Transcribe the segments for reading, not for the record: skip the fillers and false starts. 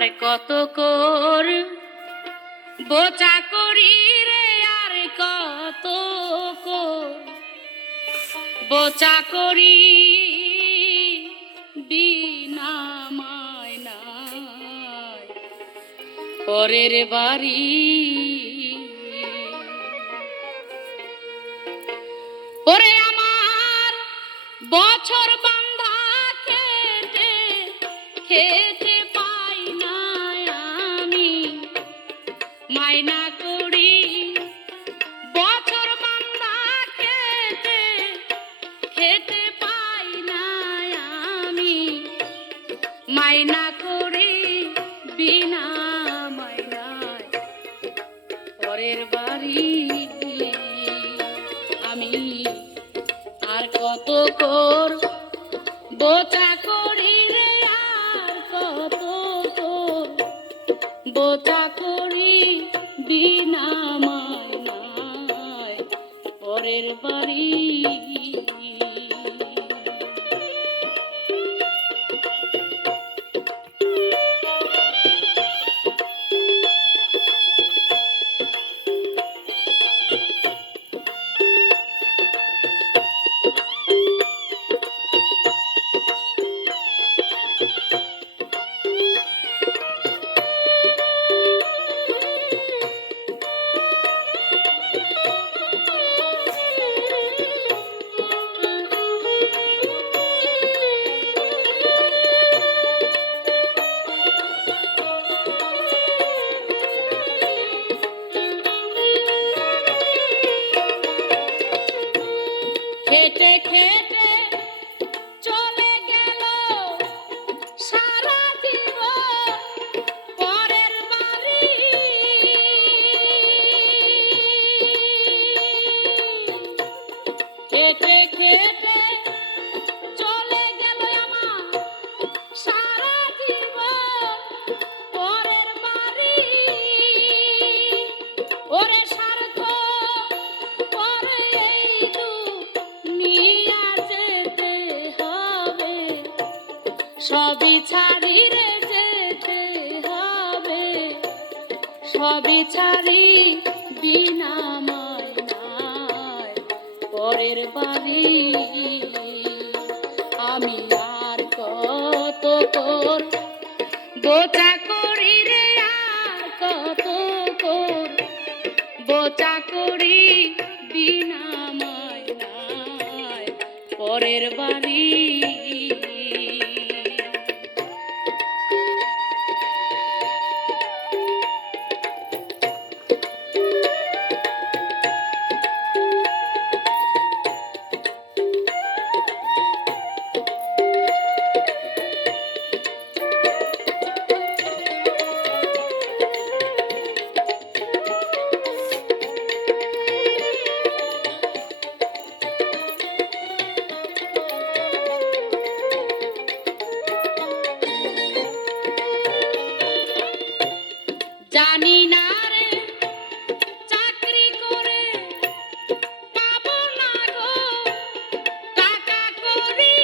আর কত কর বোচা করি রে, আর কত কর বোচা করি বিনা মায়নায় পরের বাড়ি। ওরে আমার বছর বান্ধা খেতে খেতে পাই না আমি মাইনা করি। বছর বান্ধা খেতে খেতে পাই না আমি মাইনা করি বিনা মাইনায় পরের বাড়ি। আমি আর কত কর বোচা করি রে, আর কত কর বোচা করি বিনা মায়নায় পরের বাড়ি। খেটে খেটে চলে গেল সারা জীবন পরের বাড়ি। খেটে খেটে চলে গেল আমার সারা জীবন পরের বাড়ি। ওরে স্বার্থ পরে এই দুনিয়া যেতে হবে, সবই ছাড়িয়ে যেতে হবে, সবই ছাড়ি বিনা মায়নায় পরের বাড়ি। আমি আর কত কর বোচা করি রে, আর কত কর বোচা করি বিনা মায়নায় পরের বাড়ি। জানি না রে চাকরি করে পাবো না গো টাকা করি।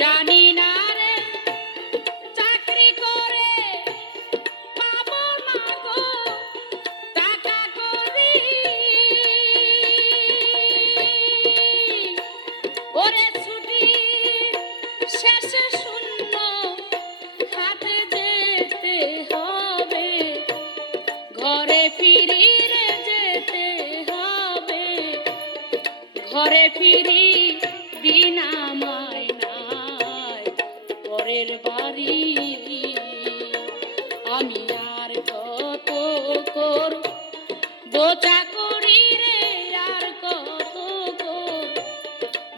জানি না রে চাকরি করে পাবো না গো টাকা করি। ওরে ছুটি শেষে শূন্য হাতে যেতে হবে, ঘরে ফিরে যেতে হবে, ঘরে ফিরি বিনা মায়নায় পরের বাড়ি। আমি আর কত কর বোচা করি রে, আর কত কর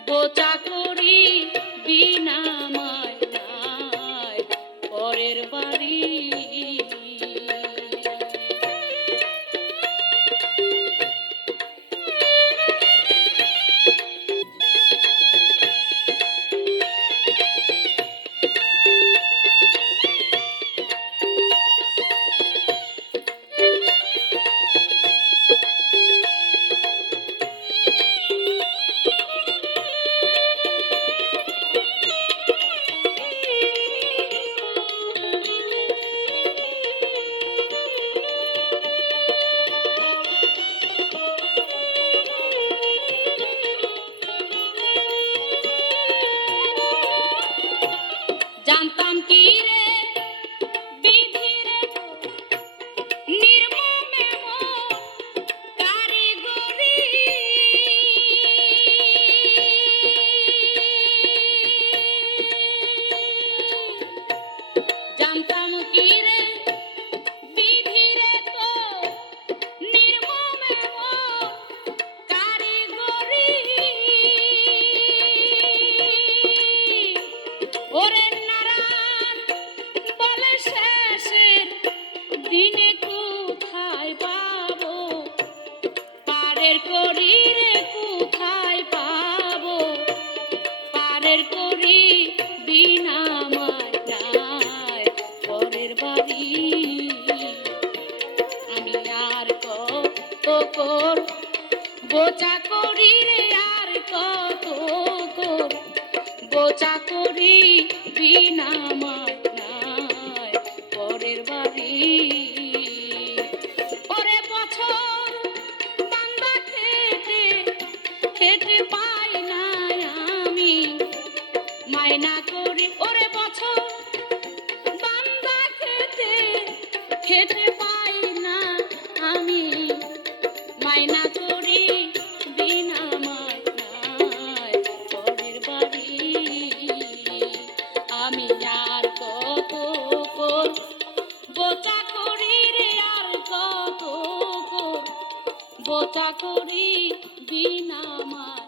বোচা করি বিনা মায়নায় পরের বাড়ি। পারের করি রে কোথায় পাবো, পারের করি বিনা মায়ায় পরের বাড়ি। আমি আর কত বোচা করি রে, আর কত বোচা করি বিনা মায়ায় পরের বাড়ি। ওরে বছর বান্দা খেতে খেতে পাই না আমি মায়না করি, ওরে বছর বান্দা খেতে খেতে পাই না আমি মায়না করি বিনা মায়নায় পরের বাড়ি। আমি আর কত বোচা করি রে, আর কত বোচা করি বিনা মায়।